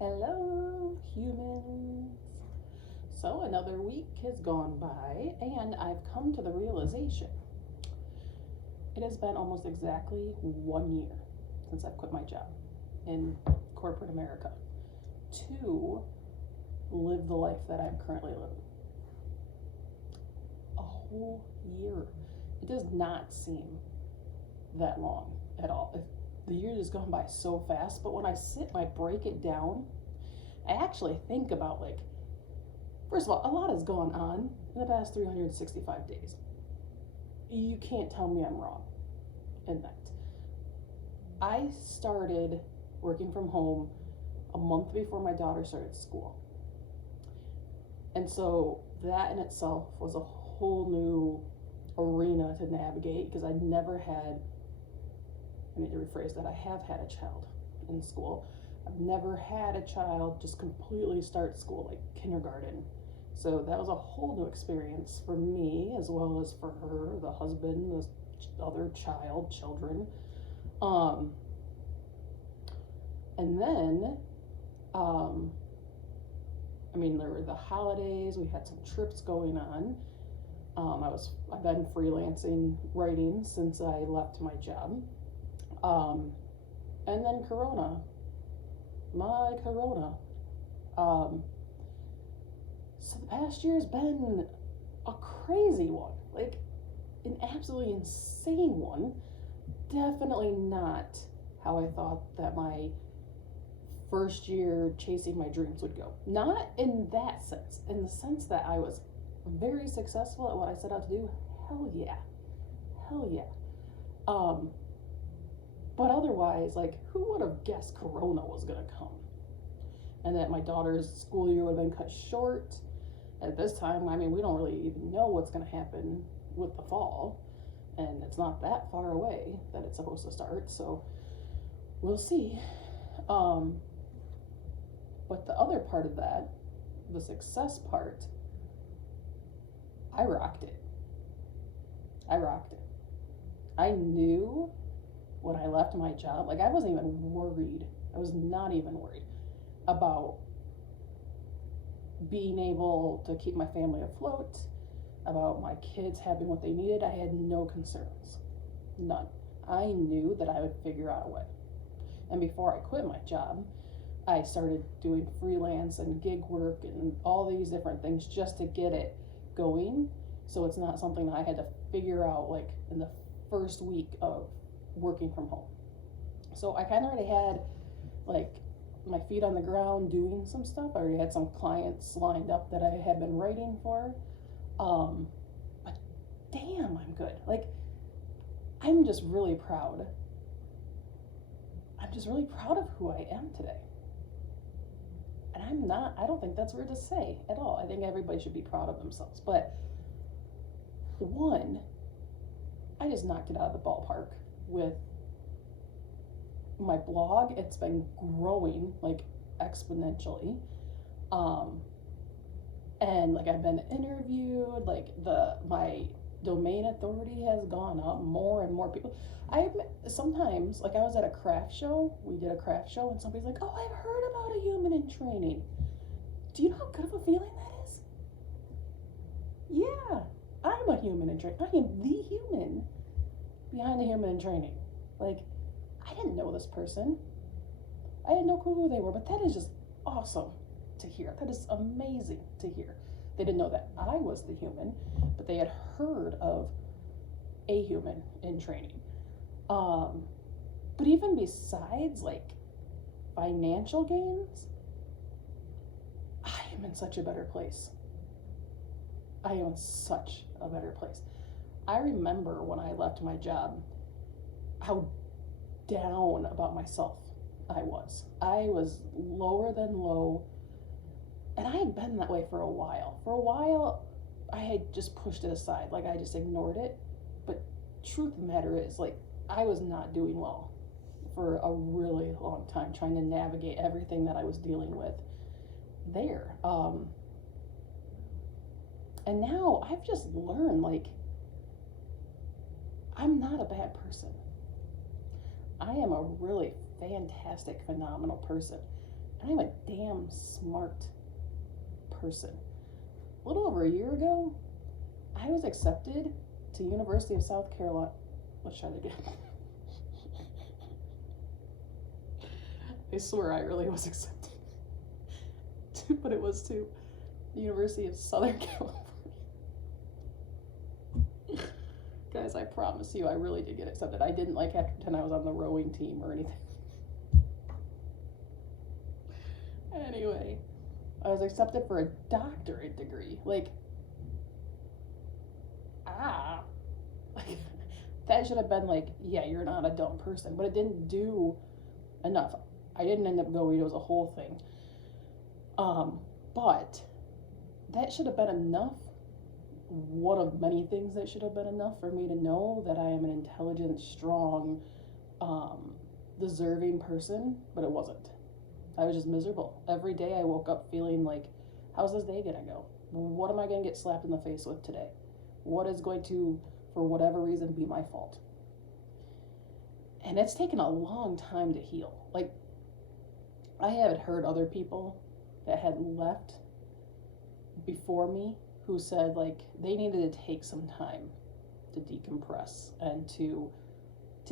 Hello, humans. So, another week has gone by, and I've come to the realization it has been almost exactly 1 year since I've quit my job in corporate America to live the life that I'm currently living. A whole year. It does not seem that long at all. The year has gone by so fast, but when I sit and I break it down, I actually think about first of all, a lot has gone on in the past 365 days. You can't tell me I'm wrong in that. I started working from home a month before my daughter started school. And so that in itself was a whole new arena to navigate because I need to rephrase that, I have had a child in school. I've never had a child just completely start school, like kindergarten. So that was a whole new experience for me as well as for her, the husband, the other children. Um, and then, um, there were the holidays. We had some trips going on. I've been freelancing writing since I left my job. And then my Corona. Um, so the past year has been a crazy one, like an absolutely insane one. Definitely not how I thought that my first year chasing my dreams would go. Not in that sense, in the sense that I was very successful at what I set out to do. Hell yeah. Hell yeah. But otherwise, who would have guessed Corona was going to come? And that my daughter's school year would have been cut short. At this time, we don't really even know what's going to happen with the fall. And it's not that far away that it's supposed to start. So we'll see. But the other part of that, the success part, I rocked it. I knew when I left my job, I wasn't even worried. I was not even worried about being able to keep my family afloat, about my kids having what they needed. I had no concerns. None. I knew that I would figure out a way. And before I quit my job, I started doing freelance and gig work and all these different things just to get it going. So it's not something that I had to figure out in the first week of working from home. So I kind of already had my feet on the ground doing some stuff. I already had some clients lined up that I had been writing for. But damn, I'm good. I'm just really proud. I'm just really proud of who I am today. And I don't think that's weird to say at all. I think everybody should be proud of themselves. But one, I just knocked it out of the ballpark with my blog. It's been growing exponentially. And I've been interviewed, my domain authority has gone up. More and more people. I sometimes I was at a craft show. We did a craft show, and somebody's like, "Oh, I've heard about a human in training." Do you know how good of a feeling that is? Yeah, I'm a human in training. I am the human behind the human in training. I didn't know this person. I had no clue who they were, but that is just awesome to hear. That is amazing to hear. They didn't know that I was the human, but they had heard of a human in training. But even besides financial gains, I am in such a better place. I am in such a better place. I remember when I left my job, how down about myself I was. I was lower than low, and I had been that way for a while. For a while, I had just pushed it aside. I just ignored it. But truth of the matter is, I was not doing well for a really long time, trying to navigate everything that I was dealing with there. And now I've just learned, I'm not a bad person. I am a really fantastic, phenomenal person. And I'm a damn smart person. A little over a year ago, I was accepted to University of South Carolina. Let's try that again. I swear I really was accepted. But it was to the University of Southern California. Guys, I promise you, I really did get accepted. I didn't have to pretend I was on the rowing team or anything. Anyway, I was accepted for a doctorate degree. That should have been yeah, you're not a dumb person, but it didn't do enough. I didn't end up going, it was a whole thing. But that should have been enough. One of many things that should have been enough for me to know that I am an intelligent, strong, deserving person, but it wasn't. I was just miserable. Every day I woke up feeling like, how's this day gonna go? What am I gonna get slapped in the face with today? What is going to, for whatever reason, be my fault? And it's taken a long time to heal. I had heard other people that had left before me who said they needed to take some time to decompress and to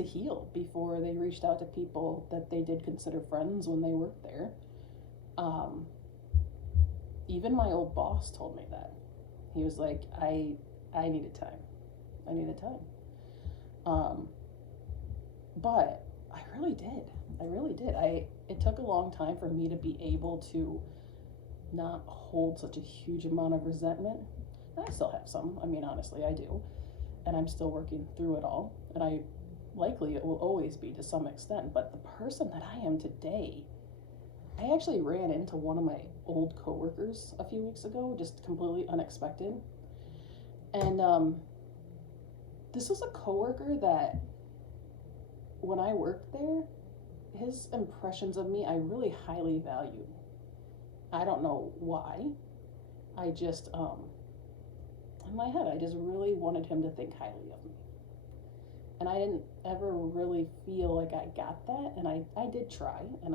heal before they reached out to people that they did consider friends when they worked there. Even my old boss told me that. He was like, I needed time. I needed time. But I really did. It took a long time for me to be able to not hold such a huge amount of resentment. And I still have some. I mean, honestly, I do. And I'm still working through it all. And it will always be to some extent. But the person that I am today, I actually ran into one of my old coworkers a few weeks ago, just completely unexpected. And this was a coworker that when I worked there, his impressions of me, I really highly valued. I don't know why. I just, in my head, I just really wanted him to think highly of me. And I didn't ever really feel like I got that. And I did try. And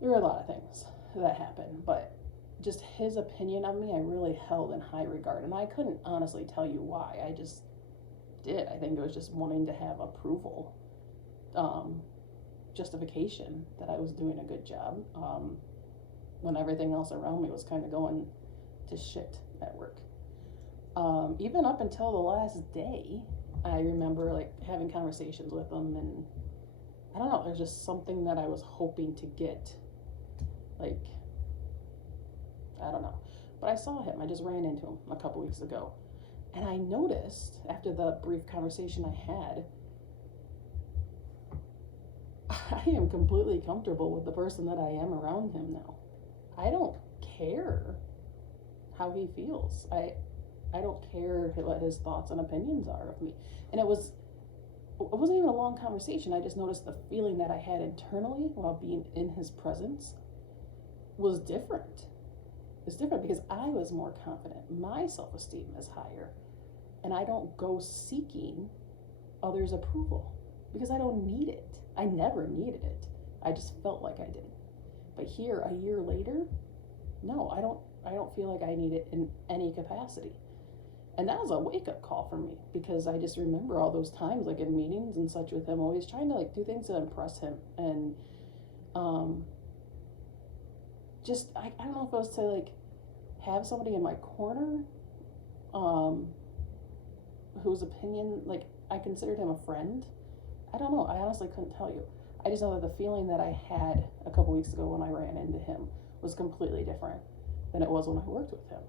there were a lot of things that happened. But just his opinion of me, I really held in high regard. And I couldn't honestly tell you why. I just did. I think it was just wanting to have approval. Justification that I was doing a good job. When everything else around me was kind of going to shit at work. Even up until the last day, I remember having conversations with them, and I don't know, there's just something that I was hoping to get. I don't know. But I saw him. I just ran into him a couple weeks ago. And I noticed, after the brief conversation I had, I am completely comfortable with the person that I am around him now. I don't care how he feels. I don't care what his thoughts and opinions are of me. And it wasn't even a long conversation. I just noticed the feeling that I had internally while being in his presence was different. It's different because I was more confident. My self-esteem is higher. And I don't go seeking others' approval because I don't need it. I never needed it. I just felt like I did. But here, a year later, no, I don't feel like I need it in any capacity. And that was a wake-up call for me because I just remember all those times, in meetings and such with him, always trying to do things to impress him. And I don't know if it was to have somebody in my corner whose opinion, I considered him a friend. I don't know. I honestly couldn't tell you. I just know that the feeling that I had a couple weeks ago when I ran into him was completely different than it was when I worked with him.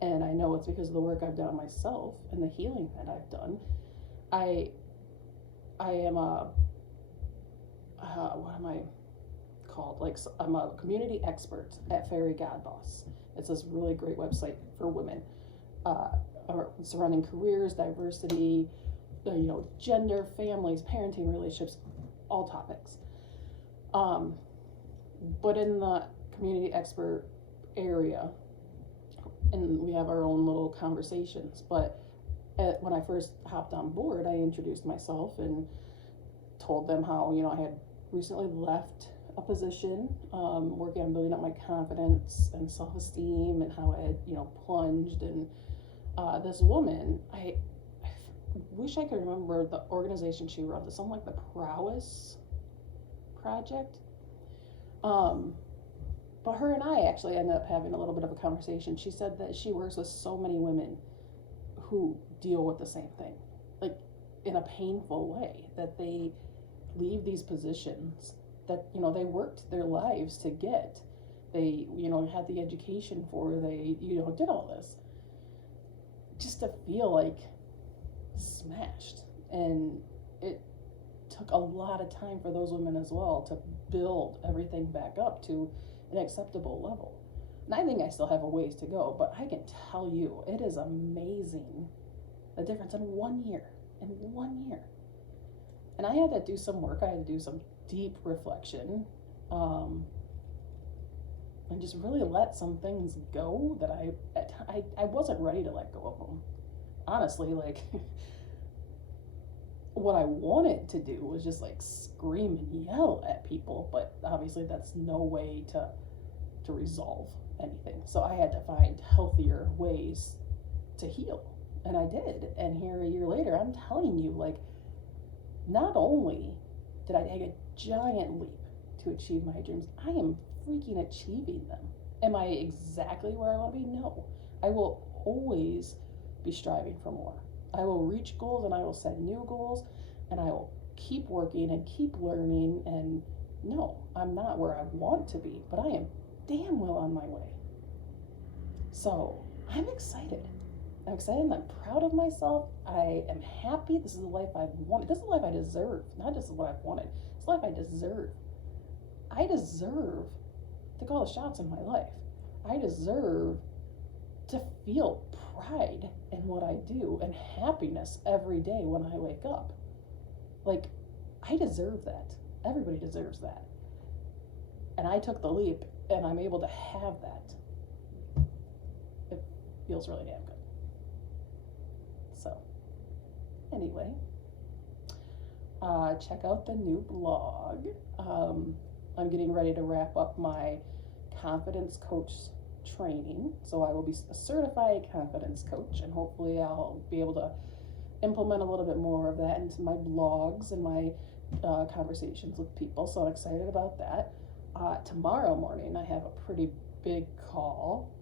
And I know it's because of the work I've done on myself and the healing that I've done. I am what am I called? I'm a community expert at Fairy God Boss. It's this really great website for women surrounding careers, diversity, gender, families, parenting, relationships, all topics. But in the community expert area, and we have our own little conversations, but when I first hopped on board, I introduced myself and told them how, I had recently left a position, working on building up my confidence and self-esteem, and how I had, plunged. And this woman, I wish I could remember the organization she runs. It's something like the Prowess Project. But her and I actually ended up having a little bit of a conversation. She said that she works with so many women who deal with the same thing, like in a painful way, that they leave these positions that, they worked their lives to get. They, had the education for, they, did all this just to feel like smashed. And it took a lot of time for those women as well to build everything back up to an acceptable level. And I think I still have a ways to go, but I can tell you, it is amazing the difference in 1 year. In 1 year. And I had to do some work. I had to do some deep reflection, and just really let some things go that I wasn't ready to let go of them. Honestly, like, what I wanted to do was just like scream and yell at people, but obviously that's no way to resolve anything. So I had to find healthier ways to heal, and I did. And here a year later, I'm telling you, like, not only did I take a giant leap to achieve my dreams, I am freaking achieving them. Am I exactly where I want to be? No. I will always be striving for more. I will reach goals, and I will set new goals, and I will keep working and keep learning. And no, I'm not where I want to be, but I am damn well on my way. So I'm excited. I'm excited and I'm proud of myself. I am happy. This is the life I've wanted. This is the life I deserve. Not just what I've wanted. It's the life I deserve. I deserve to call the shots in my life. I deserve to feel pride in what I do and happiness every day when I wake up. Like, I deserve that. Everybody deserves that. And I took the leap, and I'm able to have that. It feels really damn good. So, anyway, check out the new blog. I'm getting ready to wrap up my confidence coach training, so I will be a certified confidence coach, and hopefully I'll be able to implement a little bit more of that into my blogs and my conversations with people. So I'm excited about that. Tomorrow morning I have a pretty big call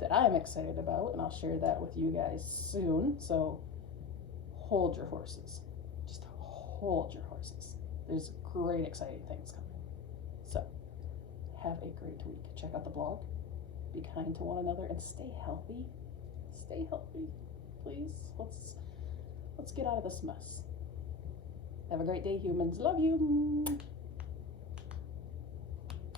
that I'm excited about, and I'll share that with you guys soon. So hold your horses. Just hold your horses. There's great, exciting things coming. So have a great week. Check out the blog. Be kind to one another and stay healthy. Stay healthy, please. Let's get out of this mess. Have a great day, humans. Love you.